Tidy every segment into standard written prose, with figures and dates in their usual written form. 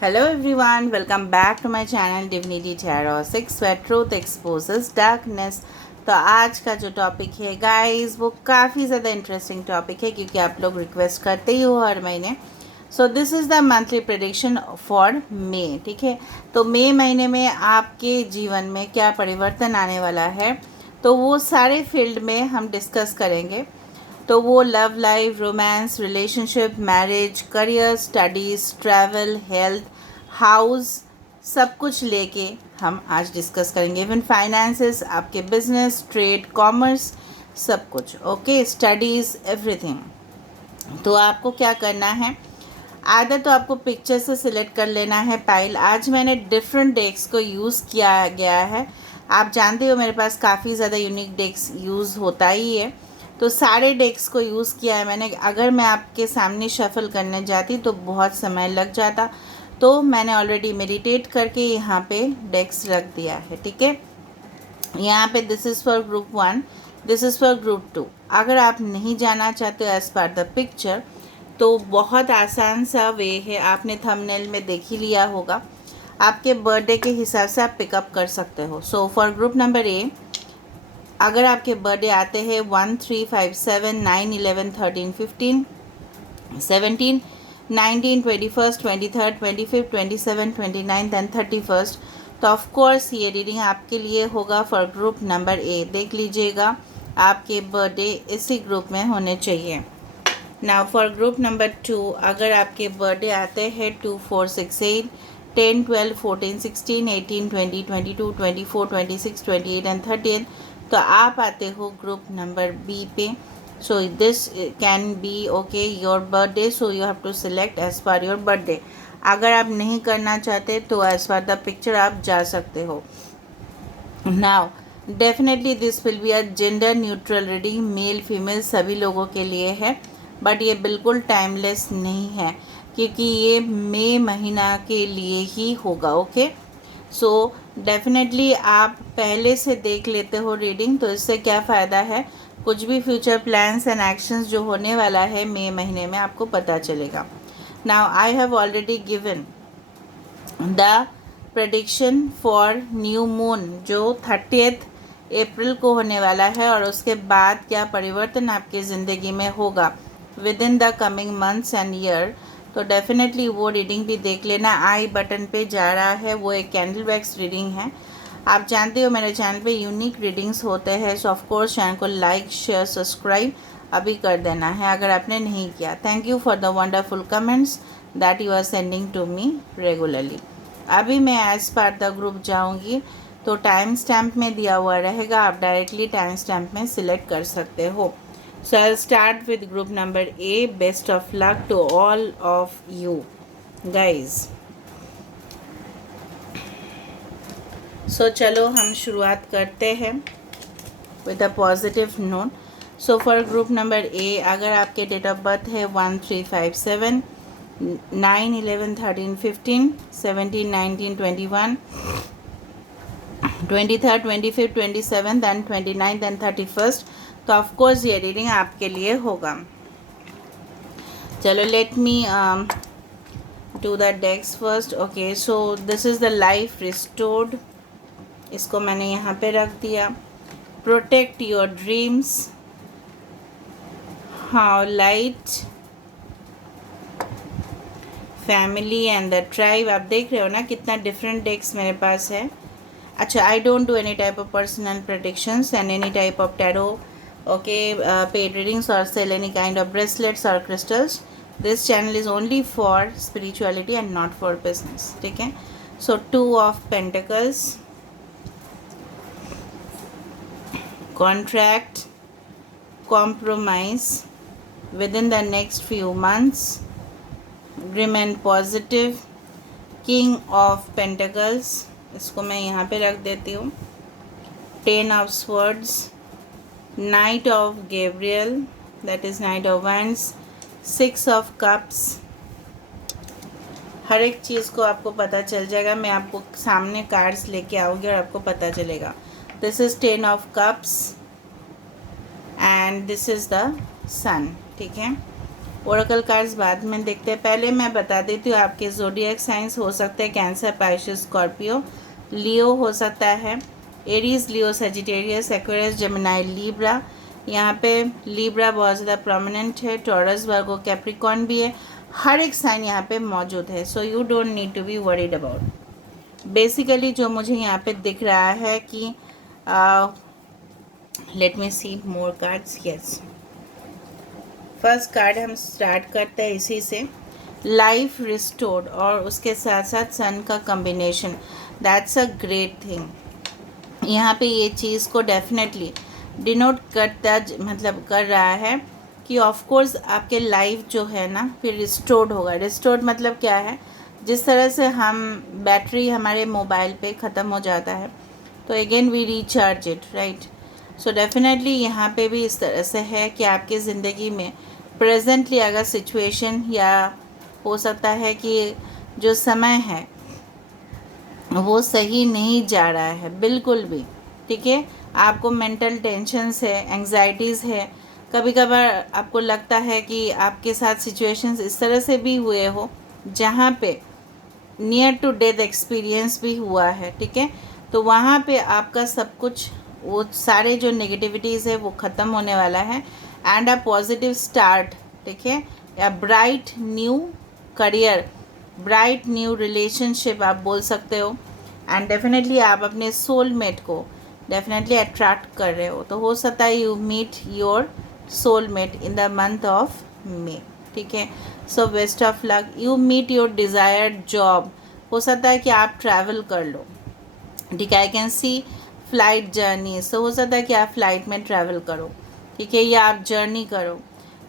Hello everyone, welcome back to my channel Divinity Tarot 6 where truth exposes darkness। तो आज का जो topic है गाइस वो काफ़ी ज़्यादा इंटरेस्टिंग टॉपिक है क्योंकि आप लोग रिक्वेस्ट करते ही हो हर महीने। So this is the monthly prediction for May. ठीक है, तो मई महीने में आपके जीवन में क्या परिवर्तन आने वाला है तो वो सारे फील्ड में हम डिस्कस करेंगे। तो वो love life, romance, relationship, marriage, career, studies, travel, health, house, सब कुछ लेके हम आज डिस्कस करेंगे। इवन फाइनेंसेस, आपके बिजनेस, ट्रेड, कॉमर्स, सब कुछ। Okay, studies, everything. तो आपको क्या करना है, आधा तो आपको पिक्चर से सिलेक्ट कर लेना है पाइल। आज मैंने डिफरेंट डेक्स को यूज़ किया गया है। आप जानते हो मेरे पास काफ़ी ज़्यादा यूनिक डेक्स यूज़ होता ही है, तो सारे डेक्स को यूज़ किया है मैंने। अगर मैं आपके सामने शफल करने जाती तो बहुत समय लग जाता, तो मैंने ऑलरेडी मेडिटेट करके यहाँ पे डेक्स रख दिया है। ठीक है, यहाँ पे this is for group 1, this is for group 2। अगर आप नहीं जाना चाहते हो एज़ पर द पिक्चर तो बहुत आसान सा वे है, आपने थंबनेल में देख ही लिया होगा। आपके बर्थडे के हिसाब से आप पिकअप कर सकते हो। सो फॉर ग्रुप नंबर ए, अगर आपके बर्थडे आते हैं 1, 3, 5, 7, 9, 11, 13, 15, 17, 19, 21, 23, 25, 27, 29 एंड 31, तो ऑफ कोर्स ये रीडिंग आपके लिए होगा फॉर ग्रुप नंबर ए। देख लीजिएगा आपके बर्थडे इसी ग्रुप में होने चाहिए। नाउ फॉर ग्रुप नंबर 2, अगर आपके बर्थडे आते हैं 2, 4, 6, 8, 10, 12, 14, 16, 18, 20, 22, 24, 26, 28 एंड 30, तो आप आते हो ग्रुप नंबर बी पे। So this can be okay your birthday, so you have to select as per your birthday. अगर आप नहीं करना चाहते तो एज पर द पिक्चर आप जा सकते हो। Now definitely this will be a gender neutral reading, male female सभी लोगों के लिए है, बट ये बिल्कुल टाइमलेस नहीं है क्योंकि ये मई महीना के लिए ही होगा। ओके, सो डेफिनेटली आप पहले से देख लेते हो रीडिंग, तो इससे क्या फ़ायदा है, कुछ भी फ्यूचर प्लान्स एंड एक्शंस जो होने वाला है मई महीने में आपको पता चलेगा। Now I have already given the prediction for new moon जो 30 अप्रैल को होने वाला है, और उसके बाद क्या परिवर्तन आपकी ज़िंदगी में होगा with in the coming months and year. तो डेफिनेटली वो रीडिंग भी देख लेना। आई बटन पे जा रहा है, वो एक कैंडल वैक्स रीडिंग है। आप जानते हो मेरे चैनल पे यूनिक रीडिंग्स होते हैं, सो ऑफ कोर्स चैनल को लाइक, शेयर, सब्सक्राइब अभी कर देना है अगर आपने नहीं किया। Thank you for the wonderful comments that you are sending to me regularly. अभी मैं एज पर द ग्रुप जाऊंगी तो टाइम स्टैम्प में दिया हुआ रहेगा, आप डायरेक्टली टाइम स्टैम्प में सिलेक्ट कर सकते हो। So I start with group number A. Best of luck to all of you guys. So चलो हम शुरुआत करते हैं with a positive note. So for group number A, अगर आपके डेट ऑफ बर्थ है 1, 3, 5, 7, 9, 11, 13, 15, 17, 19, 21, 23rd, 25th, 27th and 29th and 31st, तो of course ये रीडिंग आपके लिए होगा। चलो let me do the decks first. Okay, so this is the life restored, इसको मैंने यहाँ पे रख दिया। Protect your dreams, how light, family and the tribe. आप देख रहे हो ना कितना डिफरेंट डेक्स मेरे पास है। अच्छा, I don't do any type of personal predictions and any type of tarot, okay, paid readings or sell any kind of bracelets or crystals. This channel is only for spirituality and not for business. ठीक है, so 2 of Pentacles, contract, compromise within the next few months, remain positive, King of Pentacles, इसको मैं यहाँ पे रख देती हूँ। 10 of Swords, Knight of Gabriel, that is Knight of Wands, 6 of Cups। हर एक चीज़ को आपको पता चल जाएगा, मैं आपको सामने कार्ड्स लेके आऊँगी और आपको पता चलेगा। This is 10 of Cups and this is the sun. ठीक है, ओरेकल कार्ड्स बाद में देखते हैं। पहले मैं बता देती हूँ आपके ज़ोडिएक साइंस हो सकते हैं कैंसर, पाइसेस, स्कॉर्पियो, लियो हो सकता है, Aries, Leo, Sagittarius, Aquarius, Gemini, Libra. यहाँ पे लीब्रा बहुत ज़्यादा प्रोमिनेंट है, टॉरस, वर्गो, कैप्रिकॉन भी है। हर एक साइन यहाँ पे मौजूद है, so you don't need to be worried about. Basically जो मुझे यहाँ पे दिख रहा है कि let me see more cards. Yes, first card हम स्टार्ट करते हैं इसी से, लाइफ रिस्टोर्ड, और उसके साथ साथ सन का combination. That's a great thing. यहाँ पे ये चीज़ को डेफिनेटली डिनोट करता मतलब कर रहा है कि ऑफ कोर्स आपके लाइफ जो है ना फिर रिस्टोर्ड होगा। रिस्टोर्ड मतलब क्या है, जिस तरह से हम बैटरी हमारे मोबाइल पे ख़त्म हो जाता है तो again we recharge it, right. So definitely यहाँ पे भी इस तरह से है कि आपकी ज़िंदगी में प्रेजेंटली अगर सिचुएशन, या हो सकता है कि जो समय है वो सही नहीं जा रहा है बिल्कुल भी, ठीक है। आपको मेंटल टेंशन्स है, एंग्जाइटीज़ है, कभी कभार आपको लगता है कि आपके साथ सिचुएशंस इस तरह से भी हुए हो जहाँ पे नियर टू डेथ एक्सपीरियंस भी हुआ है, ठीक है। तो वहाँ पे आपका सब कुछ, वो सारे जो नेगेटिविटीज़ है वो ख़त्म होने वाला है, एंड अ पॉजिटिव स्टार्ट, ठीक है, या bright new career, bright new relationship आप बोल सकते हो। एंड डेफिनेटली आप अपने सोलमेट को डेफिनेटली अट्रैक्ट कर रहे हो, तो हो सकता है you meet your soulmate in the month of May, ठीक है। So best of luck, you meet your desired job. हो सकता है कि आप ट्रैवल कर लो, ठीक है। I can see flight journey, so हो सकता है कि आप फ्लाइट में ट्रैवल करो, ठीक है, या आप जर्नी करो।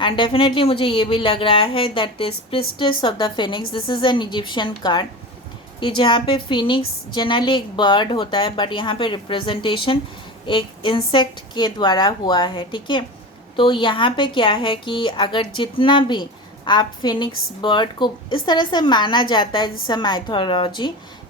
एंड डेफिनेटली मुझे ये भी लग रहा है that is priestess of the Phoenix, this is an Egyptian card. कि जहाँ पे फिनिक्स जनरली एक बर्ड होता है, बट यहाँ पे रिप्रेजेंटेशन एक इंसेक्ट के द्वारा हुआ है, ठीक है। तो यहाँ पे क्या है कि अगर जितना भी आप फिनिक्स बर्ड को इस तरह से माना जाता है, जैसे माइथोलॉजी,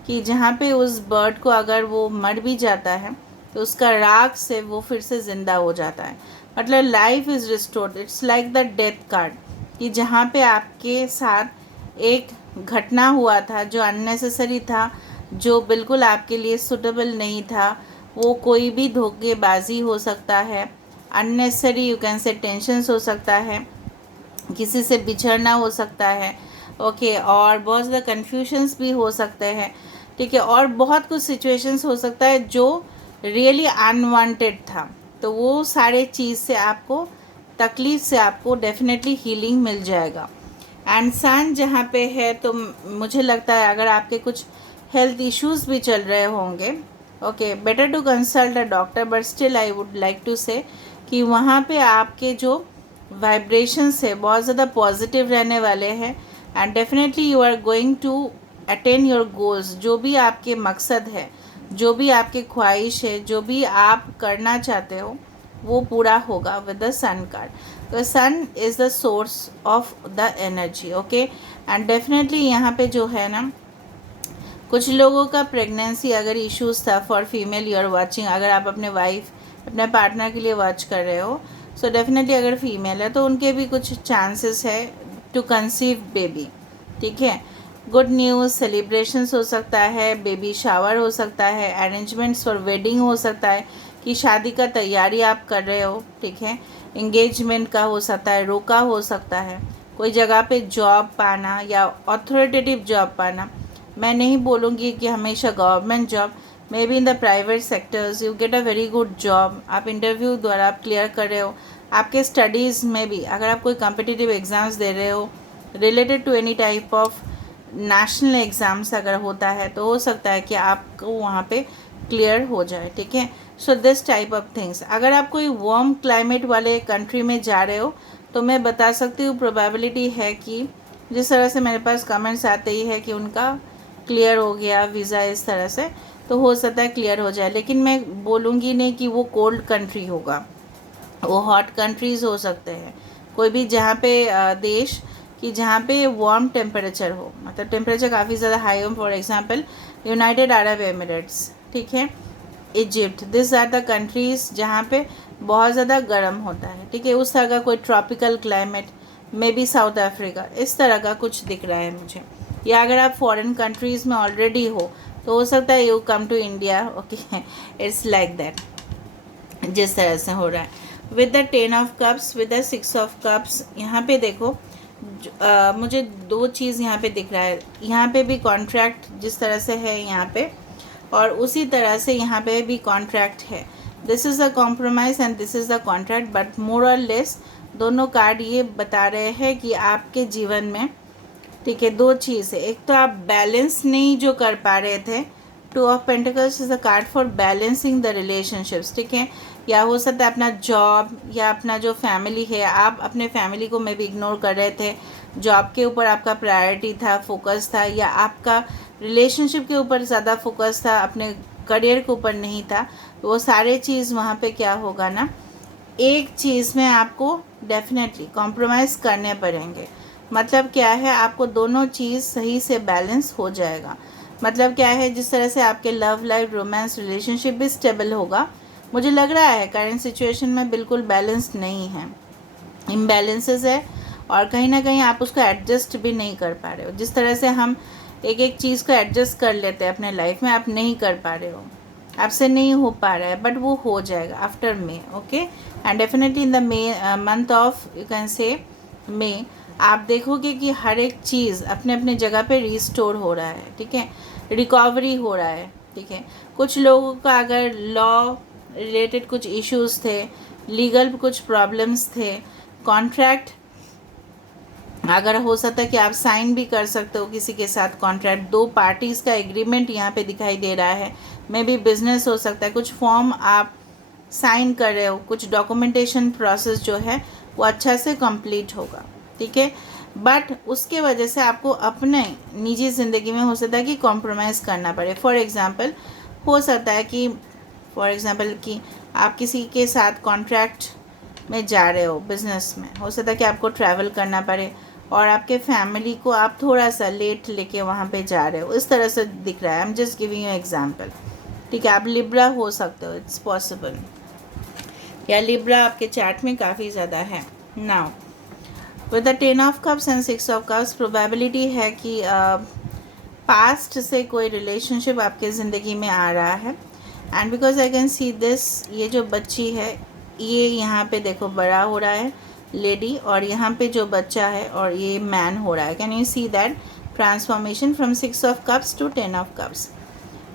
कि जहाँ पे उस बर्ड को अगर वो मर भी जाता है तो उसका राख से वो फिर से ज़िंदा हो जाता है, मतलब life is restored. It's like the death card, कि जहाँ पे आपके साथ एक घटना हुआ था जो अननेसेसरी था, जो बिल्कुल आपके लिए सूटेबल नहीं था, वो कोई भी धोखेबाजी हो सकता है, अननेसेसरी यू कैन से टेंशन्स हो सकता है, किसी से बिछड़ना हो सकता है, ओके, और बहुत ज़्यादा कन्फ्यूजन्स भी हो सकते हैं, ठीक है, और बहुत कुछ सिचुएशंस हो सकता है जो रियली अनवांटेड था। तो वो सारे चीज़ से आपको, तकलीफ़ से आपको डेफिनेटली हीलिंग मिल जाएगा। एंड सन जहाँ पे है तो मुझे लगता है अगर आपके कुछ हेल्थ इश्यूज भी चल रहे होंगे, okay, better to consult a doctor, but still I would like to say कि वहाँ पे आपके जो वाइब्रेशंस है बहुत ज़्यादा पॉजिटिव रहने वाले हैं, and definitely you are going to attain your goals. जो भी आपके मकसद है, जो भी आपकी ख्वाहिश है, जो भी आप करना चाहते हो वो पूरा होगा विद द सन कार्ड। तो sun is the source of the energy, okay. And definitely यहाँ पे जो है ना, कुछ लोगों का प्रेगनेंसी अगर इश्यूज था, for female you are watching, अगर आप अपने वाइफ, अपने पार्टनर के लिए वॉच कर रहे हो, सो डेफिनेटली अगर फीमेल है तो उनके भी कुछ चांसेस है टू कंसीव बेबी, ठीक है। गुड न्यूज़, सेलिब्रेशंस हो सकता है, बेबी शावर हो सकता है, अरेंजमेंट्स फॉर वेडिंग हो सकता है, कि शादी का तैयारी आप कर रहे हो, ठीक है, इंगेजमेंट का हो सकता है, रोका हो सकता है, कोई जगह पे जॉब पाना या अथॉरिटेटिव जॉब पाना। मैं नहीं बोलूँगी कि हमेशा government job, may be in the private sectors you get a very good job, आप इंटरव्यू द्वारा आप क्लियर कर रहे हो। आपके स्टडीज़ में भी अगर आप कोई कॉम्पिटिटिव एग्ज़ाम्स दे रहे हो related to any type of national exams अगर होता है, तो हो सकता है कि आपको वहाँ पे क्लियर हो जाए, ठीक है। So this type of things, अगर आप कोई वार्म क्लाइमेट वाले कंट्री में जा रहे हो तो मैं बता सकती हूँ प्रोबेबिलिटी है कि जिस तरह से मेरे पास कमेंट्स आते ही है कि उनका क्लियर हो गया वीज़ा इस तरह से, तो हो सकता है क्लियर हो जाए। लेकिन मैं बोलूँगी नहीं कि वो कोल्ड कंट्री होगा, वो हॉट कंट्रीज़ हो सकते हैं, कोई भी जहाँ पे देश कि जहाँ पे वार्म टेम्परेचर हो, मतलब टेम्परेचर काफ़ी ज़्यादा हाई हो, for example United Arab Emirates, ठीक है, Egypt, this are the countries जहाँ पे बहुत ज़्यादा गर्म होता है, ठीक है, उस तरह का कोई tropical climate may be south Africa, इस तरह का कुछ दिख रहा है मुझे। या अगर आप फॉरेन कंट्रीज़ में ऑलरेडी तो हो सकता है you come to India, okay, it's like that, जिस तरह से हो रहा है with the 10 of cups, with the 6 of cups. यहाँ पे देखो मुझे दो चीज़ यहाँ पे दिख रहा है। यहाँ पे भी कॉन्ट्रैक्ट जिस तरह से है यहाँ पे, और उसी तरह से यहाँ पे भी कॉन्ट्रैक्ट है। This is the compromise and this is the contract, but more और लेस दोनों कार्ड ये बता रहे हैं कि आपके जीवन में, ठीक है, दो चीज़ है। एक तो आप बैलेंस नहीं जो कर पा रहे थे, 2 of pentacles is a card for balancing the relationships, ठीक है। या हो सकता है अपना जॉब या अपना जो फैमिली है, आप अपने फैमिली को मे भी इग्नोर कर रहे थे, जॉब के ऊपर आपका प्रायोरिटी था, फोकस था, या आपका रिलेशनशिप के ऊपर ज़्यादा फोकस था, अपने करियर के ऊपर नहीं था। वो सारे चीज़ वहाँ पे क्या होगा ना, एक चीज़ में आपको डेफिनेटली कॉम्प्रोमाइज़ करने पड़ेंगे। मतलब क्या है, आपको दोनों चीज़ सही से बैलेंस हो जाएगा। मतलब क्या है, जिस तरह से आपके लव लाइफ, रोमांस, रिलेशनशिप भी स्टेबल होगा। मुझे लग रहा है करंट सिचुएशन में बिल्कुल बैलेंस नहीं है, इम्बैलेंसेस है, और कहीं ना कहीं आप उसको एडजस्ट भी नहीं कर पा रहे हो। जिस तरह से हम एक एक चीज़ को एडजस्ट कर लेते हैं अपने लाइफ में, आप नहीं कर पा रहे हो, आपसे नहीं हो पा रहा है, बट वो हो जाएगा after May, okay. And definitely in the May month of, you can say May, आप देखोगे कि हर एक चीज़ अपने अपने जगह पे रिस्टोर हो रहा है, ठीक है, रिकवरी हो रहा है, ठीक है। कुछ लोगों का अगर लॉ रिलेटेड कुछ इश्यूज़ थे, लीगल कुछ प्रॉब्लम्स थे, कॉन्ट्रैक्ट अगर हो सकता है कि आप साइन भी कर सकते हो किसी के साथ कॉन्ट्रैक्ट, दो पार्टीज़ का एग्रीमेंट यहाँ पे दिखाई दे रहा है। मे बी बिजनेस हो सकता है, कुछ फॉर्म आप साइन कर रहे हो, कुछ डॉक्यूमेंटेशन प्रोसेस जो है वो अच्छा से कंप्लीट होगा, ठीक है। बट उसके वजह से आपको अपने निजी ज़िंदगी में हो सकता है कि कॉम्प्रोमाइज़ करना पड़े। फॉर एग्ज़ाम्पल हो सकता है कि आप किसी के साथ कॉन्ट्रैक्ट में जा रहे हो, बिजनेस में हो सकता है कि आपको ट्रैवल करना पड़े, और आपके फैमिली को आप थोड़ा सा लेट लेके वहाँ पे जा रहे हो, इस तरह से दिख रहा है। I am just giving you example, ठीक है। आप लिब्रा हो सकते हो, इट्स पॉसिबल, या लिब्रा आपके चार्ट में काफ़ी ज़्यादा है। Now with the 10 of cups and 6 of cups, probability है कि पास्ट से कोई रिलेशनशिप आपके ज़िंदगी में आ रहा है। And because I can see this, ये जो बच्ची है ये यहाँ पे देखो बड़ा हो रहा है, लेडी, और यहाँ पे जो बच्चा है और ये मैन हो रहा है। Can you see that transformation from 6 of cups to 10 of cups.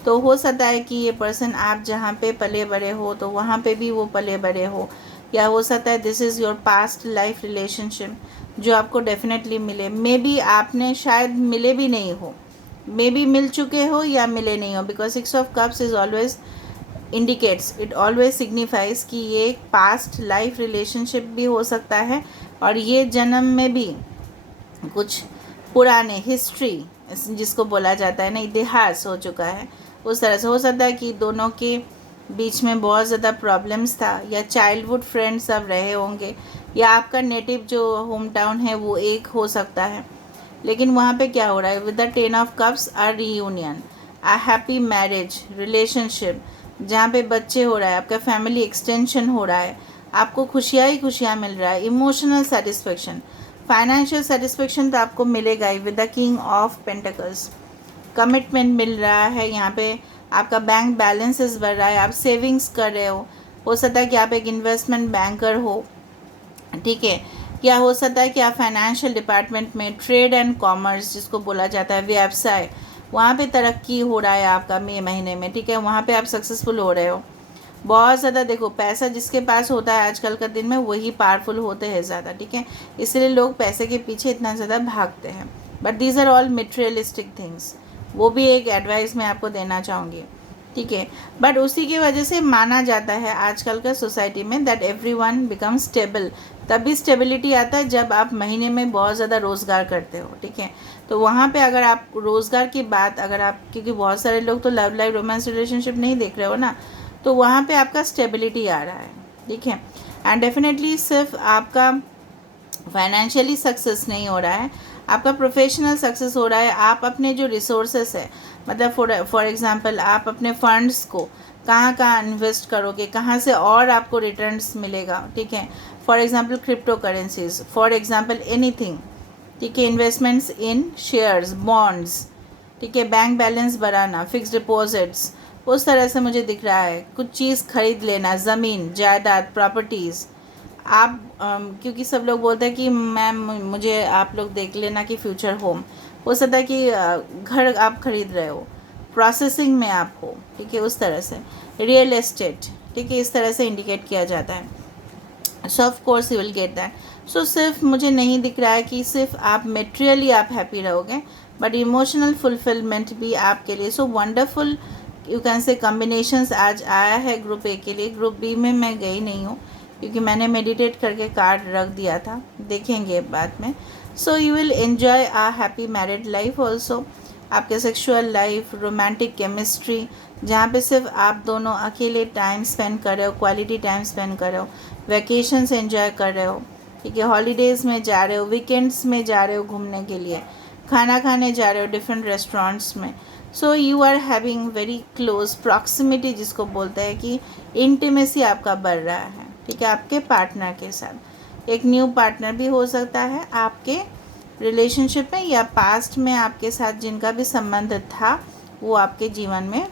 तो हो सकता है कि ये पर्सन आप जहाँ पे पले बड़े हो तो वहाँ पे भी वो पले बड़े हो, या हो सकता है this is your past life relationship जो आपको डेफिनेटली मिले। मे बी आपने शायद मिले भी नहीं हो, मे बी मिल चुके हो या मिले नहीं हो, because 6 of cups is always indicates, it always signifies कि ये एक पास्ट लाइफ रिलेशनशिप भी हो सकता है, और ये जन्म में भी कुछ पुराने हिस्ट्री जिसको बोला जाता है ना, इतिहास हो चुका है। उस तरह से हो सकता है कि दोनों के बीच में बहुत ज़्यादा प्रॉब्लम्स था, या चाइल्डहुड फ्रेंड्स सब रहे होंगे, या आपका नेटिव जो होम टाउन है वो एक हो सकता है। लेकिन वहाँ पे क्या हो रहा है, with the 10 of cups, a reunion, a happy marriage relationship, जहाँ पे बच्चे हो रहा है, आपका फैमिली एक्सटेंशन हो रहा है, आपको खुशियाँ ही खुशियाँ मिल रहा है, इमोशनल सेटिस्फेक्शन, फाइनेंशियल सेटिस्फेक्शन तो आपको मिलेगा ही। With the king of pentacles, commitment मिल रहा है, यहाँ पे आपका बैंक बैलेंसेस बढ़ रहा है, आप सेविंग्स कर रहे हो सकता है कि आप एक इन्वेस्टमेंट बैंकर हो, ठीक है, या हो सकता है कि आप फाइनेंशियल डिपार्टमेंट में, ट्रेड एंड कॉमर्स जिसको बोला जाता है, व्यवसाय, वहाँ पे तरक्की हो रहा है आपका मई महीने में, ठीक है, वहाँ पे आप सक्सेसफुल हो रहे हो बहुत ज़्यादा। देखो पैसा जिसके पास होता है आजकल का दिन में वही पावरफुल होते हैं ज़्यादा, ठीक है, इसलिए लोग पैसे के पीछे इतना ज़्यादा भागते हैं। But these are all materialistic things, वो भी एक एडवाइस मैं आपको देना चाहूँगी, ठीक है। बट उसी की वजह से माना जाता है आजकल का सोसाइटी में दैट एवरीवन बिकम स्टेबल। तभी स्टेबिलिटी आता है जब आप महीने में बहुत ज़्यादा रोज़गार करते हो, ठीक है। तो वहाँ पे अगर आप रोज़गार की बात, अगर आप, क्योंकि बहुत सारे लोग तो लव लाइफ, रोमांस, रिलेशनशिप नहीं देख रहे हो ना, तो वहाँ पे आपका स्टेबिलिटी आ रहा है, ठीक है। एंड डेफिनेटली सिर्फ आपका फाइनेंशियली सक्सेस नहीं हो रहा है, आपका प्रोफेशनल सक्सेस हो रहा है। आप अपने जो रिसोर्सेस है, मतलब फॉर एग्जांपल आप अपने फंड्स को कहाँ कहाँ इन्वेस्ट करोगे, कहाँ से और आपको रिटर्न्स मिलेगा, ठीक है। For example crypto currencies, for example anything, ठीक है। इन्वेस्टमेंट्स इन शेयर्स, बॉन्ड्स, ठीक है। बैंक बैलेंस बढ़ाना, फिक्स डिपॉजिट्स, उस तरह से मुझे दिख रहा है। कुछ चीज़ खरीद लेना, ज़मीन जायदाद, प्रॉपर्टीज़। आप क्योंकि सब लोग बोलते हैं कि मैम मुझे आप लोग देख लेना कि फ्यूचर होम, हो सकता है कि घर आप खरीद रहे हो, प्रोसेसिंग में आप हो, ठीक है, उस तरह से। रियल एस्टेट, ठीक है, इस तरह से इंडिकेट किया जाता है। So of course you will get that. So सिर्फ मुझे नहीं दिख रहा है कि सिर्फ आप मेटेरियली आप हैप्पी रहोगे, बट इमोशनल फुलफिलमेंट भी आपके लिए। सो वंडरफुल यू कैन से कॉम्बिनेशंस आज आया है ग्रुप ए के लिए। ग्रुप बी में मैं गई नहीं हूँ क्योंकि मैंने मेडिटेट करके कार्ड रख दिया था, देखेंगे बाद में। So you will enjoy a happy married life also. आपके सेक्सुअल लाइफ, रोमांटिक केमिस्ट्री, जहाँ पे सिर्फ आप दोनों अकेले टाइम स्पेंड कर रहे हो, क्वालिटी टाइम स्पेंड कर रहे हो, वैकेशंस एंजॉय कर रहे हो, ठीक है, हॉलीडेज़ में जा रहे हो, वीकेंड्स में जा रहे हो घूमने के लिए, खाना खाने जा रहे हो डिफरेंट रेस्टोरेंट्स में। So you are having very close proximity, जिसको बोलते हैं कि इंटीमेसी आपका बढ़ रहा है, ठीक है, आपके पार्टनर के साथ। एक न्यू पार्टनर भी हो सकता है आपके रिलेशनशिप में, या पास्ट में आपके साथ जिनका भी संबंध था वो आपके जीवन में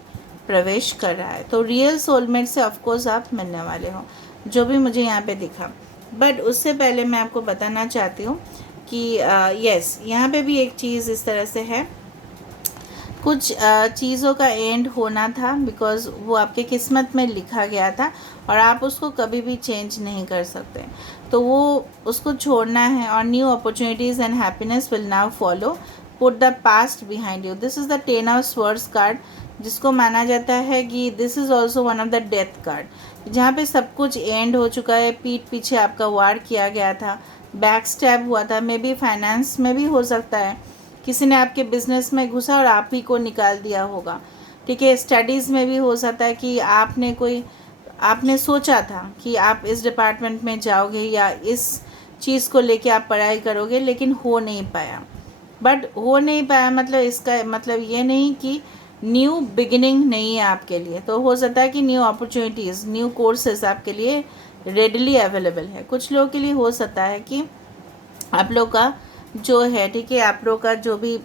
प्रवेश कर रहा है। तो रियल सोलमेट से ऑफकोर्स आप मिलने वाले हो, जो भी मुझे यहाँ पे दिखा। बट उससे पहले मैं आपको बताना चाहती हूँ कि यस, यहाँ पे भी एक चीज़ इस तरह से है, कुछ चीज़ों का एंड होना था, बिकॉज़ वो आपके किस्मत में लिखा गया था और आप उसको कभी भी चेंज नहीं कर सकते। तो वो उसको छोड़ना है, और new opportunities and happiness will now follow. Put the past behind you. This is the 10 of swords card, जिसको माना जाता है कि this is also one of the death card, जहाँ पे सब कुछ एंड हो चुका है। पीठ पीछे आपका वार किया गया था, बैक स्टैब हुआ था, मे बी फाइनेंस में भी हो सकता है, किसी ने आपके बिजनेस में घुसा और आप ही को निकाल दिया होगा, ठीक है। स्टडीज़ में भी हो सकता है कि आपने सोचा था कि आप इस डिपार्टमेंट में जाओगे या इस चीज़ को लेके आप पढ़ाई करोगे, लेकिन हो नहीं पाया। बट हो नहीं पाया मतलब इसका मतलब ये नहीं कि न्यू बिगिनिंग नहीं है आपके लिए। तो हो सकता है कि न्यू अपॉर्चुनिटीज़, न्यू कोर्सेज आपके लिए रेडली अवेलेबल है। कुछ लोगों के लिए हो सकता है कि आप लोग का जो है, ठीक है, आप लोग का जो भी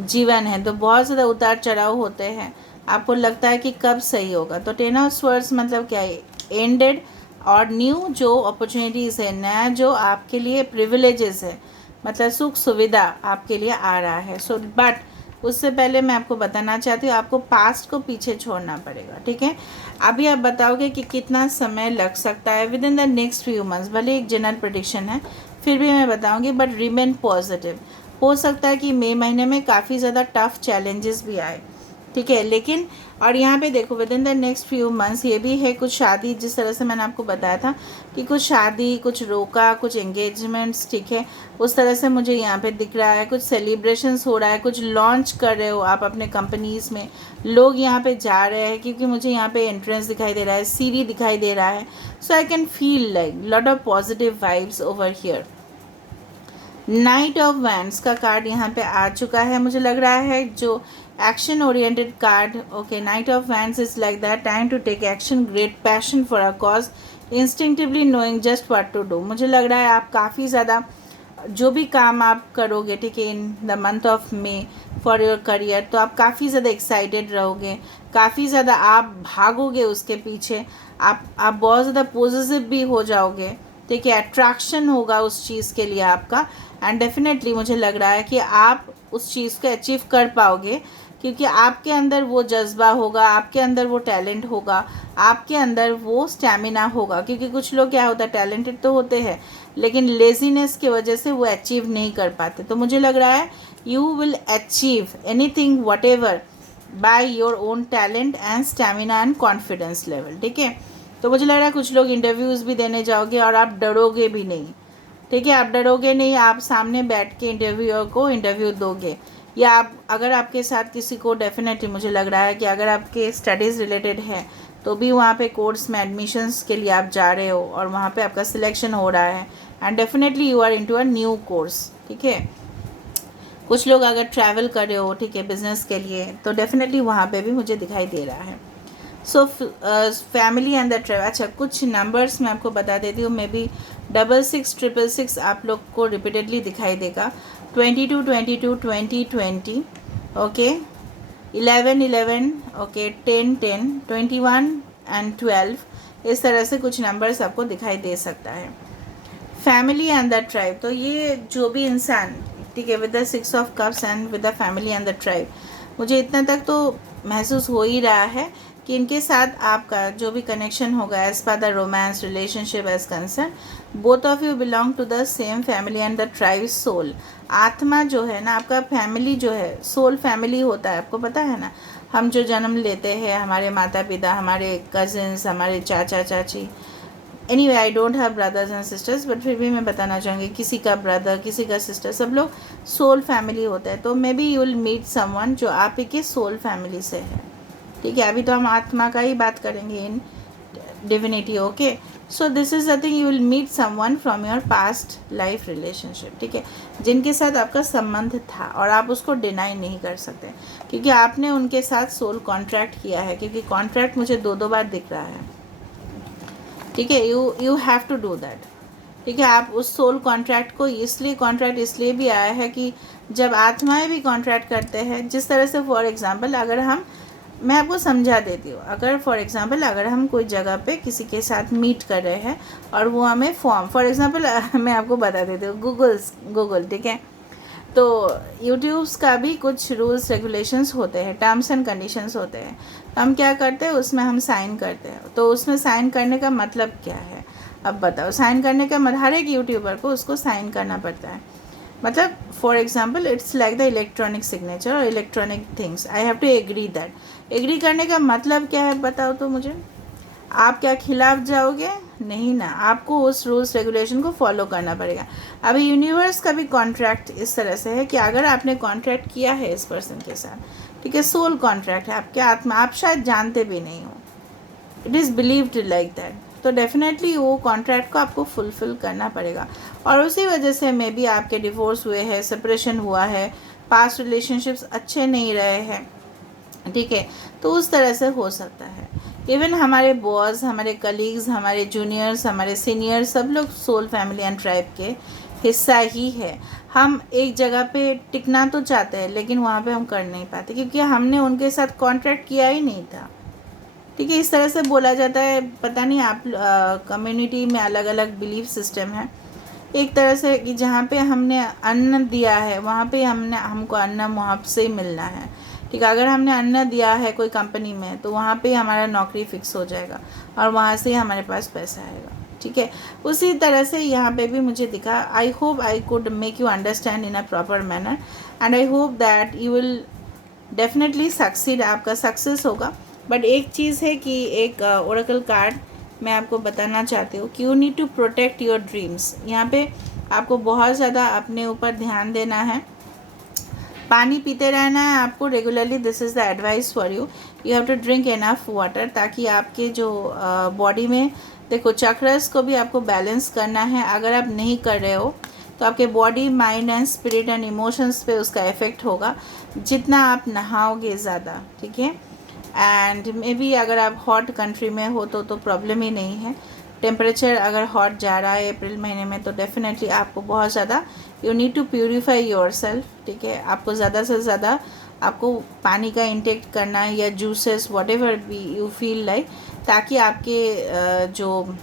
जीवन है तो बहुत ज़्यादा उतार चढ़ाव होते हैं, आपको लगता है कि कब सही होगा। तो 10 ऑफ स्वर्ड्स मतलब क्या है, एंडेड, और न्यू जो अपॉर्चुनिटीज़ है, नया जो आपके लिए प्रिविलेजेस है, मतलब सुख सुविधा आपके लिए आ रहा है। सो बट उससे पहले मैं आपको बताना चाहती हूँ, आपको पास्ट को पीछे छोड़ना पड़ेगा, ठीक है। अभी आप बताओगे कि कितना समय लग सकता है with in the next few months, भले एक जनरल प्रेडिक्शन है, फिर भी मैं बताऊंगी, बट रिमेन पॉजिटिव। हो सकता है कि मई महीने में काफ़ी ज़्यादा टफ चैलेंजेस भी आए, ठीक है, लेकिन और यहाँ पे देखो with in the next few months ये भी है, कुछ शादी, जिस तरह से मैंने आपको बताया था कि कुछ शादी, कुछ रोका, कुछ एंगेजमेंट्स, ठीक है, उस तरह से मुझे यहाँ पे दिख रहा है। कुछ सेलिब्रेशंस हो रहा है, कुछ लॉन्च कर रहे हो आप अपने कंपनीज़ में, लोग यहाँ पे जा रहे हैं, क्योंकि मुझे यहाँ पे एंट्रेंस दिखाई दे रहा है, सीढ़ी दिखाई दे रहा है। So I can feel like lot of positive vibes over here. Knight of wands का कार्ड यहाँ पे आ चुका है, मुझे लग रहा है जो action oriented card. Okay, knight of wands is like that, time to take action, great passion for a cause, instinctively knowing just what to do. मुझे लग रहा है आप काफ़ी ज़्यादा जो भी काम आप करोगे, ठीक है, इन the month of may for your career, तो आप काफ़ी ज़्यादा एक्साइटेड रहोगे, काफ़ी ज़्यादा आप भागोगे उसके पीछे, आप बहुत ज़्यादा पॉजिटिव भी हो जाओगे, ठीक है, अट्रैक्शन होगा उस चीज़ के लिए आपका। एंड डेफिनेटली मुझे लग रहा है कि आप उस चीज़ को अचीव कर पाओगे, क्योंकि आपके अंदर वो जज्बा होगा, आपके अंदर वो टैलेंट होगा, आपके अंदर वो स्टैमिना होगा। क्योंकि कुछ लोग क्या होता है, टैलेंटेड तो होते हैं लेकिन लेजीनेस की वजह से वो अचीव नहीं कर पाते। तो मुझे लग रहा है you will achieve anything what ever by your own talent and stamina and confidence level, ठीक है। तो मुझे लग रहा है कुछ लोग इंटरव्यूज़ भी देने जाओगे और आप डरोगे भी नहीं, ठीक है, आप डरोगे नहीं, आप सामने बैठ के इंटरव्यूअर को इंटरव्यू दोगे। या आप अगर आपके साथ किसी को, डेफिनेटली मुझे लग रहा है कि अगर आपके स्टडीज़ रिलेटेड है तो भी वहाँ पे कोर्स में एडमिशन्स के लिए आप जा रहे हो और वहाँ पे आपका सिलेक्शन हो रहा है, and definitely you are into a new course, ठीक है। कुछ लोग अगर ट्रैवल कर रहे हो, ठीक है, बिजनेस के लिए, तो डेफिनेटली वहाँ पे भी मुझे दिखाई दे रहा है। So family and the travel. अच्छा, कुछ नंबर्स मैं आपको बता देती हूँ। मे बी 6666 आप लोग को रिपीटेडली दिखाई देगा। 22 22 20 20, ओके, 11 11, ओके, 10 10, 21 एंड 12। इस तरह से कुछ नंबर्स आपको दिखाई दे सकता है। फैमिली एंड द ट्राइब, तो ये जो भी इंसान, ठीक है, with the 6 of cups and with the family and the tribe, मुझे इतना तक तो महसूस हो ही रहा है कि इनके साथ आपका जो भी कनेक्शन होगा as per the romance relationship as concern, both of you belong to the same family and the tribe soul. आत्मा जो है ना, आपका फैमिली जो है, सोल फैमिली होता है, आपको पता है ना। हम जो जन्म लेते हैं, हमारे माता पिता, हमारे कज़न्स, हमारे चाचा चाची, anyway I don't have brothers and sisters, but फिर भी मैं बताना चाहूँगी, किसी का ब्रदर, किसी का सिस्टर, सब लोग सोल फैमिली होता है। तो maybe you will meet someone जो आप ही के सोल फैमिली से है, ठीक है। अभी तो हम आत्मा का ही बात करेंगे in divinity, okay. So this is the thing, you will meet someone from your past life relationship, ठीक है, जिनके साथ आपका संबंध था और आप उसको डिनाई नहीं कर सकते, क्योंकि आपने उनके साथ सोल कॉन्ट्रैक्ट किया है, क्योंकि कॉन्ट्रैक्ट मुझे दो बार दिख रहा है, ठीक है। You have to do that, ठीक है। आप उस सोल कॉन्ट्रैक्ट को, इसलिए कॉन्ट्रैक्ट इसलिए भी आया है कि जब आत्माएं भी कॉन्ट्रैक्ट करते हैं, जिस तरह से फॉर एग्जांपल अगर मैं आपको समझा देती हूँ, अगर फॉर एग्जांपल अगर हम कोई जगह पे किसी के साथ मीट कर रहे हैं और वो हमें फॉर एग्जांपल मैं आपको बता देती हूँ, गूगल, ठीक है, तो यूट्यूब्स का भी कुछ रूल्स रेगुलेशंस होते हैं, टर्म्स एंड कंडीशंस होते हैं। तो हम क्या करते हैं, उसमें हम साइन करते हैं। तो उसमें साइन करने का मतलब क्या है, अब बताओ। साइन करने का मतलब हर एक यूट्यूबर को उसको साइन करना पड़ता है। मतलब for example it's like the electronic signature और electronic things, I have to agree that. Agree करने का मतलब क्या है बताओ तो मुझे। आप क्या खिलाफ जाओगे? नहीं ना, आपको उस रूल्स रेगुलेशन को फॉलो करना पड़ेगा। अभी यूनिवर्स का भी कॉन्ट्रैक्ट इस तरह से है कि अगर आपने कॉन्ट्रैक्ट किया है इस पर्सन के साथ, ठीक है, सोल कॉन्ट्रैक्ट है, आपके आत्मा, आप शायद जानते भी नहीं हो, it is believed like that, तो डेफिनेटली वो कॉन्ट्रैक्ट को आपको फुलफ़िल करना पड़ेगा। और उसी वजह से मे बी आपके डिवोर्स हुए हैं, सेपरेशन हुआ है, पास्ट रिलेशनशिप्स अच्छे नहीं रहे हैं, ठीक है, तो उस तरह से हो सकता है। इवन हमारे बॉस, हमारे कलीग्स, हमारे जूनियर्स, हमारे सीनियर्स, सब लोग सोल फैमिली एंड ट्राइब के हिस्सा ही है। हम एक जगह पे टिकना तो चाहते हैं, लेकिन वहाँ पे हम कर नहीं पाते, क्योंकि हमने उनके साथ कॉन्ट्रैक्ट किया ही नहीं था, ठीक है। इस तरह से बोला जाता है, पता नहीं आप कम्युनिटी में अलग अलग बिलीफ सिस्टम है। एक तरह से कि जहाँ पे हमने अन्न दिया है, वहाँ पे हमको अन्न वहाँ से ही मिलना है, ठीक है। अगर हमने अन्न दिया है कोई कंपनी में, तो वहाँ पे हमारा नौकरी फिक्स हो जाएगा और वहाँ से ही हमारे पास पैसा आएगा, ठीक है। उसी तरह से यहाँ पे भी मुझे दिखा। I hope I could make you understand in a proper manner, and I hope that you will definitely succeed, आपका सक्सेस होगा। बट एक चीज़ है कि एक ओरेकल कार्ड मैं आपको बताना चाहती हूँ कि you need to protect your dreams. यहाँ पे आपको बहुत ज़्यादा अपने ऊपर ध्यान देना है, पानी पीते रहना है आपको regularly, this is the advice for you. You have to drink enough water, ताकि आपके जो बॉडी में, देखो, चक्रस को भी आपको बैलेंस करना है। अगर आप नहीं कर रहे हो तो आपके body, mind and spirit and emotions पे उसका इफ़ेक्ट होगा, जितना आप नहाओगे ज़्यादा, ठीक है। एंड मे बी अगर आप हॉट कंट्री में हो तो प्रॉब्लम ही नहीं है। टेम्परेचर अगर हॉट जा रहा है अप्रैल महीने में, तो डेफिनेटली आपको बहुत ज़्यादा, you need to purify yourself, ठीक है। आपको ज़्यादा से ज़्यादा आपको पानी का इंटेक करना है, या juices, what ever be you feel like, ताकि आपके जो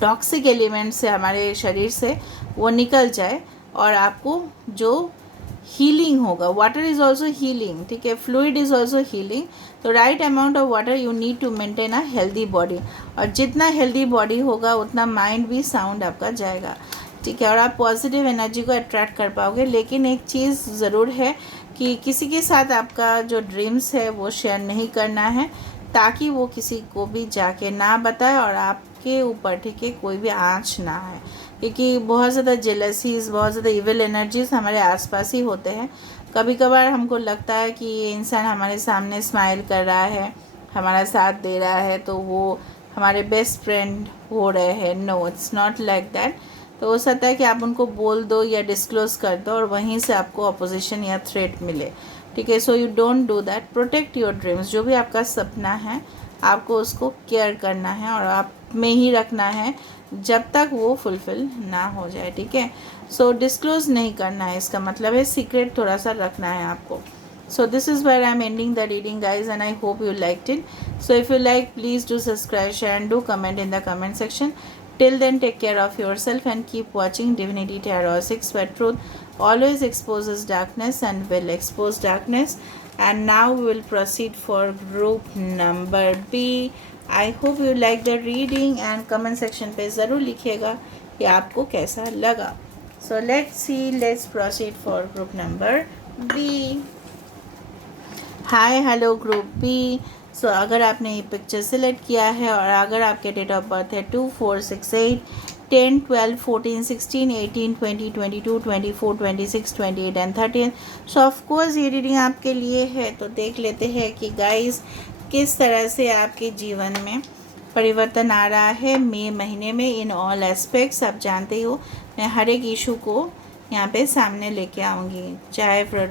टॉक्सिक एलिमेंट्स है हमारे शरीर से, वो निकल जाए और आपको जो हीलिंग होगा। वाटर इज़ ऑल्सो हीलिंग, ठीक है, फ्लूइड इज़ ऑल्सो हीलिंग। तो right amount of water you need to maintain a healthy body, और जितना हेल्दी बॉडी होगा उतना माइंड भी साउंड आपका जाएगा, ठीक है, और आप पॉजिटिव एनर्जी को अट्रैक्ट कर पाओगे। लेकिन एक चीज़ ज़रूर है कि किसी के साथ आपका जो ड्रीम्स है वो शेयर नहीं करना है, ताकि वो किसी को भी जाके ना बताए और आपके ऊपर, ठीक है, कोई भी आँच ना है, क्योंकि बहुत ज़्यादा जेलसीज़, बहुत ज़्यादा इविल एनर्जीज़ हमारे आसपास ही होते हैं। कभी कभार हमको लगता है कि ये इंसान हमारे सामने स्माइल कर रहा है, हमारा साथ दे रहा है, तो वो हमारे बेस्ट फ्रेंड हो रहे हैं। No, it's not like that. तो हो सकता है कि आप उनको बोल दो या डिस्क्लोज़ कर दो और वहीं से आपको अपोजिशन या थ्रेट मिले, ठीक है। So you don't do that, protect your dreams. जो भी आपका सपना है आपको उसको केयर करना है और आप में ही रखना है जब तक वो फुलफ़िल ना हो जाए, ठीक है। सो डिस्क्लोज़ नहीं करना है, इसका मतलब है सीक्रेट थोड़ा सा रखना है आपको। So this is where I'm ending the reading, guys, and I hope you liked it. So if you like, please do subscribe, share and do comment in the comment section. Till then, take care of yourself and keep watching Divinity Tarot 6, where truth always exposes darkness and will expose darkness. And now we will proceed for group number B. I hope you like the reading and comment section पे ज़रूर लिखिएगा कि आपको कैसा लगा. So let's see, let's proceed for group number B. Hi hello group B. So अगर आपने ये पिक्चर सेलेक्ट किया है और अगर आपके डेट ऑफ बर्थ है 2, 4, 6, 8, 10, 12, 14, 16, 18, 20, 22, 24, 26, 28 एंड 30, सो ऑफकोर्स ये रीडिंग आपके लिए है। तो देख लेते हैं कि गाइस किस तरह से आपके जीवन में परिवर्तन आ रहा है मई महीने में इन ऑल एस्पेक्ट्स। आप जानते हो मैं हर एक इशू को यहाँ पे सामने लेके आऊँगी, चाहे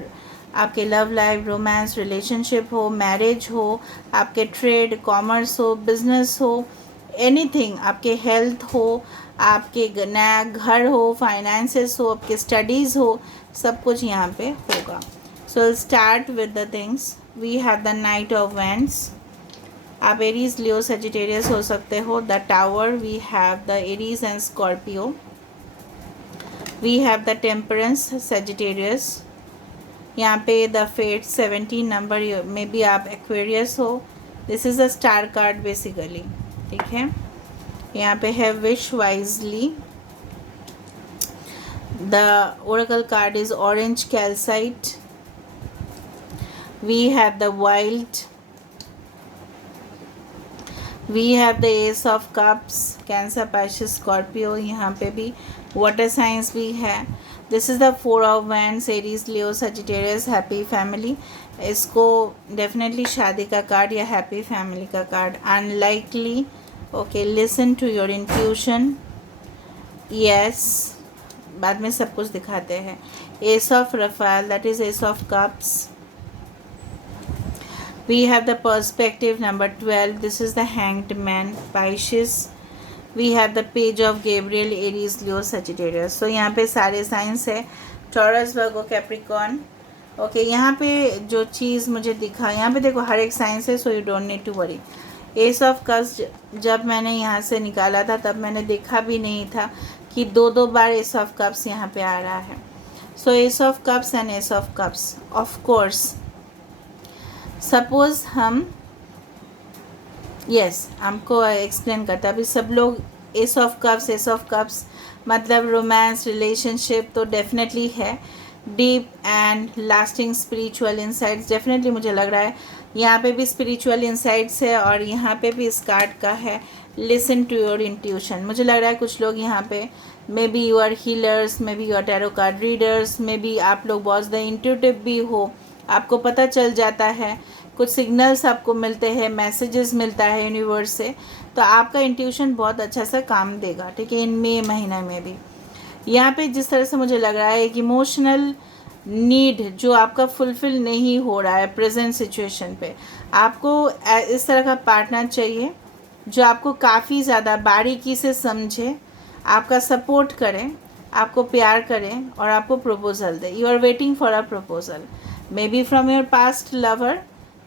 आपके लव लाइफ, रोमांस, रिलेशनशिप हो, मैरिज हो, आपके ट्रेड, कॉमर्स हो, बिजनेस हो, एनीथिंग, आपके हेल्थ हो, आपके नया घर हो, फाइनेंसेस हो, आपके स्टडीज़ हो, सब कुछ यहाँ पे होगा। So start with the things. We have the knight of wands. आप एरीज, लियो, सजिटेरियस हो सकते हो। The tower, we have the Aries and Scorpio. We have the temperance, Sagittarius. यहाँ पे द फेट 17 नंबर में भी आप एक्वेरियस हो। This is a star card basically, ठीक है। यहाँ पे है wish wisely. The oracle card is orange calcite. We have the wild. We have the ace of cups, Cancer, Pisces, Scorpio. यहाँ पे भी वाटर साइंस भी है। This is the 4 of wands, Aries, Leo, Sagittarius, happy family. इसको definitely शादी का card या happy family का card. Unlikely, okay, listen to your intuition, yes, बाद में सब कुछ दिखाते हैं। Ace of Raphael, that is ace of cups. We have the perspective number 12, this is the hanged man, Pisces. We have the page of Gabriel, Aries, Leo, Sagittarius. So यहाँ पे सारे science है, टॉरस, वर्गो, Capricorn. Okay, यहाँ पे जो चीज़ मुझे दिखा, यहाँ पे देखो हर एक साइंस है, so you don't need to worry. Ace of cups जब मैंने यहाँ से निकाला था तब मैंने देखा भी नहीं था कि दो बार एस ऑफ कप्स यहाँ पे आ रहा है। So ace of cups and ace of cups, of course suppose हम हमको एक्सप्लेन करता। अभी सब लोग एस ऑफ कप्स मतलब रोमांस, रिलेशनशिप तो डेफिनेटली है। Deep and lasting spiritual insights, definitely मुझे लग रहा है यहाँ पे भी स्पिरिचुअल इंसाइट्स है और यहाँ पे भी इस कार्ड का है लिसन टू योर इंट्यूशन। मुझे लग रहा है कुछ लोग यहाँ पे maybe you are healers, maybe you are tarot card readers, maybe आप लोग बहुत ज़्यादा इंट्यूटिव भी हो, आपको पता चल जाता है, कुछ सिग्नल्स आपको मिलते हैं, मैसेजेस मिलता है यूनिवर्स से, तो आपका इंट्यूशन बहुत अच्छा सा काम देगा, ठीक है। इन मई महीने में भी यहाँ पे जिस तरह से मुझे लग रहा है एक इमोशनल नीड जो आपका फुलफ़िल नहीं हो रहा है प्रेजेंट सिचुएशन पे, आपको इस तरह का पार्टनर चाहिए जो आपको काफ़ी ज़्यादा बारीकी से समझे, आपका सपोर्ट करे, आपको प्यार करे और आपको प्रपोजल दे। You are waiting for a proposal, maybe from your past lover,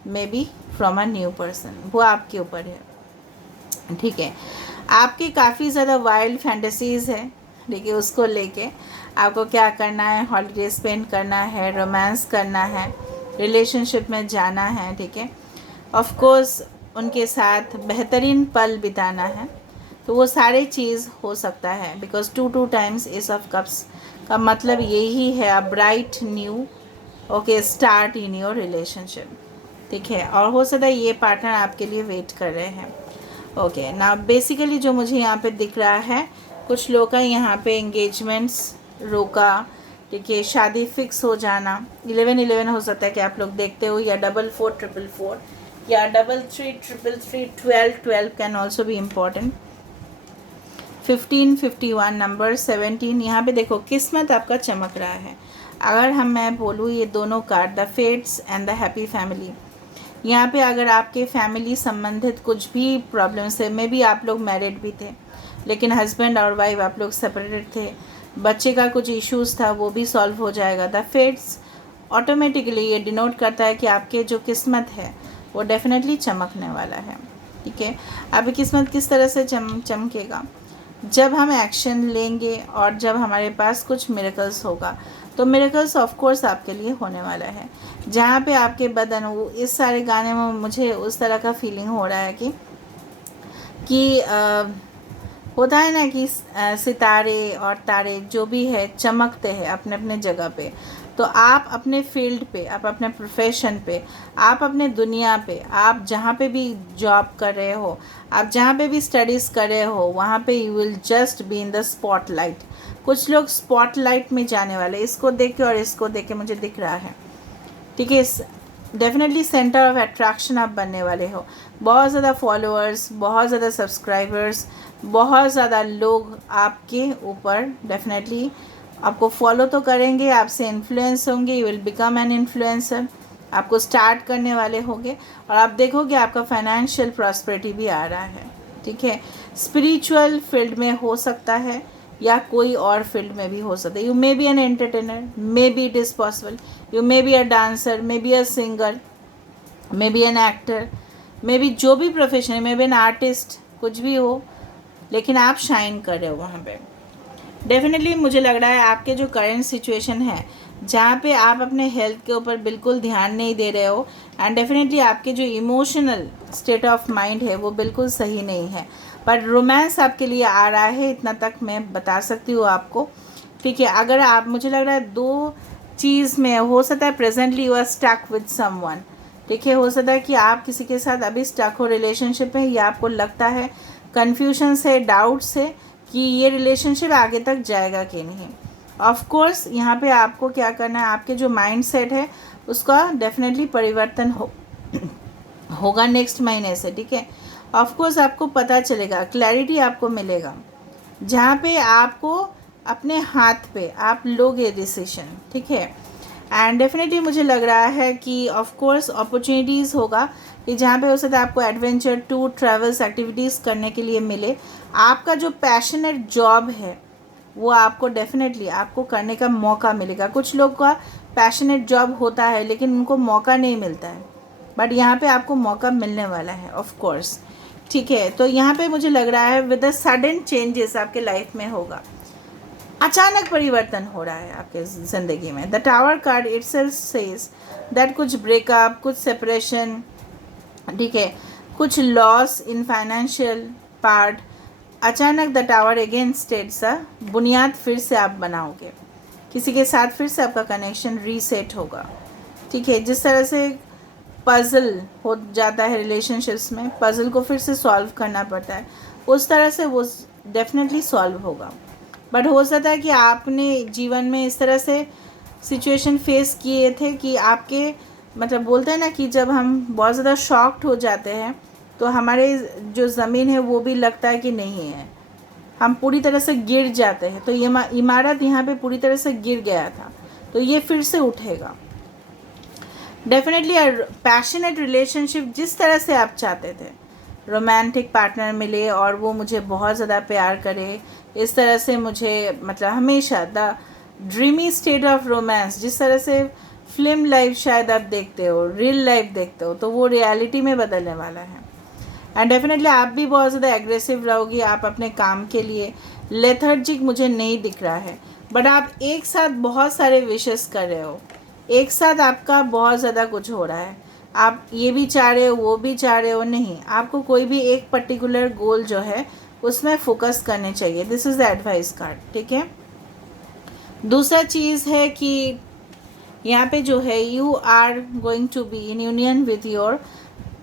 maybe from a new person, वो आपके ऊपर है, ठीक है। आपकी काफ़ी ज़्यादा वाइल्ड फैंटेसीज़ है, ठीक है। उसको लेके आपको क्या करना है, हॉलीडे स्पेंड करना है, रोमांस करना है, रिलेशनशिप में जाना है, ठीक है। ऑफ कोर्स उनके साथ बेहतरीन पल बिताना है, तो वो सारे चीज़ हो सकता है because 2 times S of cups का मतलब यही है a bright new okay start in your relationship, ठीक है। और हो सकता है ये पार्टनर आपके लिए वेट कर रहे हैं, ओके ना। बेसिकली जो मुझे यहाँ पे दिख रहा है कुछ लोग का यहाँ पे एंगेजमेंट्स रोका, ठीक है, शादी फिक्स हो जाना। 11 हो सकता है कि आप लोग देखते हो, या 4444 या 3333, 12 can also be important. 1551 number 17, यहाँ पे देखो किस्मत आपका चमक रहा है। अगर मैं बोलूँ ये दोनों card, the fates and the happy family, यहाँ पे अगर आपके फैमिली संबंधित कुछ भी प्रॉब्लम्स है, मे बी आप लोग मैरिड भी थे लेकिन हस्बैंड और वाइफ आप लोग सेपरेटेड थे, बच्चे का कुछ इश्यूज़ था, वो भी सॉल्व हो जाएगा। द फेट्स ऑटोमेटिकली ये डिनोट करता है कि आपके जो किस्मत है वो डेफिनेटली चमकने वाला है। ठीक है, आपकी किस्मत किस तरह से चमकेगा? जब हम एक्शन लेंगे और जब हमारे पास कुछ मिरेकल्स होगा, तो मिरेकल्स ऑफ कोर्स आपके लिए होने वाला है। जहाँ पे आपके बदन, वो इस सारे गाने में मुझे उस तरह का फीलिंग हो रहा है कि होता है ना कि सितारे और तारे जो भी है चमकते हैं अपने अपने जगह पे। तो आप अपने फील्ड पे, आप अपने प्रोफेशन पे, आप अपने दुनिया पे, आप जहाँ पे भी जॉब कर रहे हो, आप जहाँ पे भी स्टडीज़ कर रहे हो, वहाँ पे you will just be in the spotlight. कुछ लोग स्पॉटलाइट में जाने वाले, इसको देख के और इसको देख के मुझे दिख रहा है। ठीक है, डेफिनेटली सेंटर ऑफ अट्रैक्शन आप बनने वाले हो। बहुत ज़्यादा फॉलोअर्स, बहुत ज़्यादा सब्सक्राइबर्स, बहुत ज़्यादा लोग आपके ऊपर डेफिनेटली आपको फॉलो तो करेंगे, आपसे इन्फ्लुएंस होंगे, you will become an influencer, आपको स्टार्ट करने वाले होंगे और आप देखोगे आपका फाइनेंशियल प्रॉस्पेरिटी भी आ रहा है। ठीक है, स्पिरिचुअल फील्ड में हो सकता है या कोई और फील्ड में भी हो सकता है। You may be an entertainer, may be it is possible, you may be a dancer, may be a singer, may be an actor, may be जो भी प्रोफेशन है, मे बी एन आर्टिस्ट, कुछ भी हो, लेकिन आप शाइन कर रहे हो वहाँ पे। डेफिनेटली मुझे लग रहा है आपके जो करंट सिचुएशन है, जहाँ पे आप अपने हेल्थ के ऊपर बिल्कुल ध्यान नहीं दे रहे हो, एंड डेफिनेटली आपके जो इमोशनल स्टेट ऑफ माइंड है वो बिल्कुल सही नहीं है, पर रोमांस आपके लिए आ रहा है, इतना तक मैं बता सकती हूँ आपको। ठीक है, अगर आप, मुझे लग रहा है दो चीज़ में हो सकता है, presently you are stuck with someone. ठीक है, हो सकता है कि आप किसी के साथ अभी स्टक हो रिलेशनशिप में, या आपको लगता है कन्फ्यूजन से, डाउट से कि ये रिलेशनशिप आगे तक जाएगा कि नहीं। ऑफ कोर्स यहाँ पे आपको क्या करना है, आपके जो माइंड सेट है उसका डेफिनेटली परिवर्तन होगा नेक्स्ट महीने से। ठीक है, ऑफ कोर्स आपको पता चलेगा, क्लैरिटी आपको मिलेगा, जहाँ पे आपको अपने हाथ पे आप लोगे डिसीजन। ठीक है, एंड डेफिनेटली मुझे लग रहा है कि ऑफ कोर्स अपॉर्चुनिटीज़ होगा कि जहाँ पे हो सकता है आपको एडवेंचर, टूर, ट्रैवल्स, एक्टिविटीज़ करने के लिए मिले। आपका जो पैशनेट जॉब है वो आपको डेफिनेटली आपको करने का मौका मिलेगा। कुछ लोग का पैशनेट जॉब होता है लेकिन उनको मौका नहीं मिलता है, बट यहाँ पे आपको मौका मिलने वाला है ऑफ कोर्स। ठीक है, तो यहाँ पे मुझे लग रहा है विद द सडन चेंजेस आपके लाइफ में होगा, अचानक परिवर्तन हो रहा है आपके ज़िंदगी में। The tower card itself says that कुछ ब्रेकअप, कुछ सेपरेशन, ठीक है, कुछ लॉस इन फाइनेंशियल पार्ट, अचानक द टावर अगेन स्टेट्स बुनियाद फिर से आप बनाओगे, किसी के साथ फिर से आपका कनेक्शन रीसेट होगा। ठीक है, जिस तरह से पज़ल हो जाता है रिलेशनशिप्स में, पज़ल को फिर से सॉल्व करना पड़ता है, उस तरह से वो डेफिनेटली सॉल्व होगा। बट हो सकता है कि आपने जीवन में इस तरह से सिचुएशन फेस किए थे कि आपके, मतलब बोलते हैं ना कि जब हम बहुत ज़्यादा शॉक्ड हो जाते हैं तो हमारे जो ज़मीन है वो भी लगता है कि नहीं है, हम पूरी तरह से गिर जाते हैं। तो ये इमारत यहाँ पे पूरी तरह से गिर गया था, तो ये फिर से उठेगा। डेफिनेटली पैशनेट रिलेशनशिप जिस तरह से आप चाहते थे, रोमांटिक पार्टनर मिले और वो मुझे बहुत ज़्यादा प्यार करे, इस तरह से मुझे, मतलब हमेशा the dreamy state of romance, जिस तरह से फिल्म लाइफ शायद आप देखते हो, रियल लाइफ देखते हो, तो वो रियलिटी में बदलने वाला है। एंड डेफिनेटली आप भी बहुत ज़्यादा एग्रेसिव रहोगी आप अपने काम के लिए। लेथर्जिक मुझे नहीं दिख रहा है, बट आप एक साथ बहुत सारे विशेस कर रहे हो, एक साथ आपका बहुत ज़्यादा कुछ हो रहा है, आप ये भी चाह रहे हो, वो भी चाह रहे हो, नहीं, आपको कोई भी एक पर्टिकुलर गोल जो है उसमें फोकस करने चाहिए। This is the advice card. ठीक है, दूसरा चीज़ है कि यहाँ पे जो है, you are going to be in union with your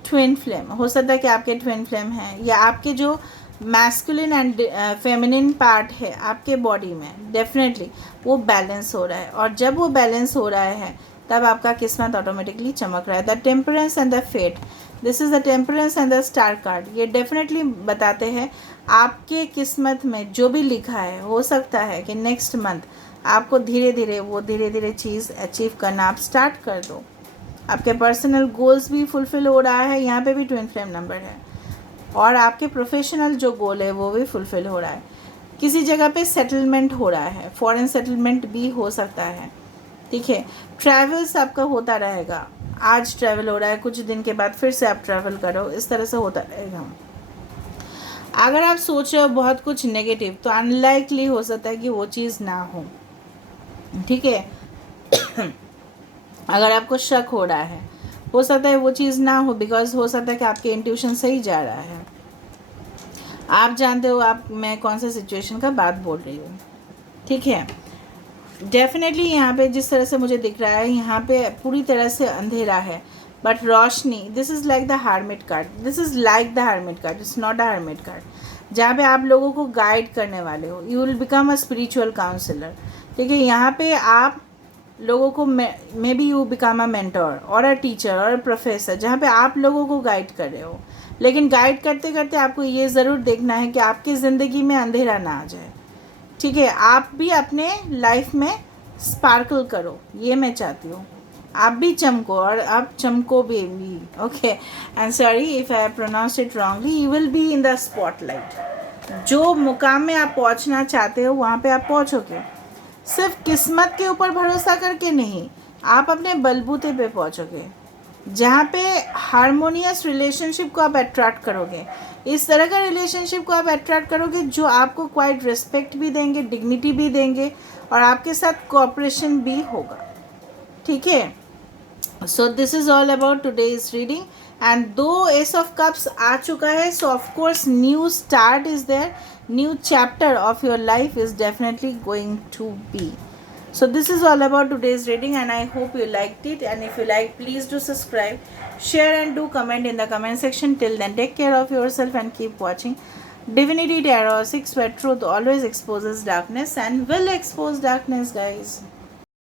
twin flame. हो सकता है कि आपके ट्विन फ्लेम हैं, या आपके जो मैस्कुलिन एंड फेमिनिन पार्ट है आपके बॉडी में, डेफिनेटली वो बैलेंस हो रहा है, और जब वो बैलेंस हो रहा है तब आपका किस्मत ऑटोमेटिकली चमक रहा है। The temperance and the fate, this is the temperance and the star card. ये डेफिनेटली बताते हैं आपके किस्मत में जो भी लिखा है, हो सकता है कि नेक्स्ट मंथ आपको धीरे धीरे चीज़ अचीव करना आप स्टार्ट कर दो। आपके पर्सनल गोल्स भी फुलफ़िल हो रहा है, यहाँ पे भी ट्विन फ्लेम नंबर है, और आपके प्रोफेशनल जो गोल है वो भी फुलफ़िल हो रहा है। किसी जगह पे सेटलमेंट हो रहा है, फॉरेन सेटलमेंट भी हो सकता है, ठीक है। ट्रैवल्स आपका होता रहेगा, आज ट्रैवल हो रहा है, कुछ दिन के बाद फिर से आप ट्रैवल करो, इस तरह से होता रहेगा। अगर आप सोच रहे हो बहुत कुछ नेगेटिव, तो अनलाइकली हो सकता है कि वो चीज़ ना हो, ठीक है। अगर आपको शक हो रहा है, हो सकता है वो चीज़ ना हो, बिकॉज हो सकता है कि आपके इंट्यूशन सही जा रहा है। आप जानते हो आप मैं कौन सा सिचुएशन का बात बोल रही हूँ, ठीक है। डेफिनेटली यहाँ पे जिस तरह से मुझे दिख रहा है, यहाँ पे पूरी तरह से अंधेरा है, बट रोशनी, this is like the hermit card, this is like the hermit card, it's not a hermit card, जहाँ पे आप लोगों को गाइड करने वाले हो। You will become a spiritual counsellor, ठीक है। यहाँ पे आप लोगों को maybe you become a mentor और अ टीचर और अ प्रोफेसर, जहाँ पे आप लोगों को गाइड कर रहे हो। लेकिन गाइड करते करते आपको ये ज़रूर देखना है कि आपकी ज़िंदगी में अंधेरा ना आ जाए, ठीक है। आप भी अपने लाइफ में स्पार्कल करो, ये मैं चाहती हूँ। आप भी चमको और आप चमको भी, okay. And sorry if I pronounce it wrongly, you will be in the spotlight. जो मुकाम में आप पहुँचना चाहते हो वहाँ पे आप पहुँचोगे। सिर्फ किस्मत के ऊपर भरोसा करके नहीं, आप अपने बलबूते पे पहुँचोगे, जहाँ पे हारमोनियस रिलेशनशिप को आप अट्रैक्ट करोगे। इस तरह का रिलेशनशिप को आप अट्रैक्ट करोगे जो आपको क्वाइट रिस्पेक्ट भी देंगे, डिग्निटी भी देंगे, और आपके साथ कोऑपरेशन भी होगा, ठीक है। So this is all about today's reading. And दो एस ऑफ कप्स आ चुका है, so of course new start is there, new chapter of your life is definitely going to be. So this is all about today's reading, and I hope you liked it. And if you like, please do subscribe, share and do comment in the comment section. Till then, take care of yourself and keep watching Divinity Tarot 6, where truth always exposes darkness and will expose darkness, guys.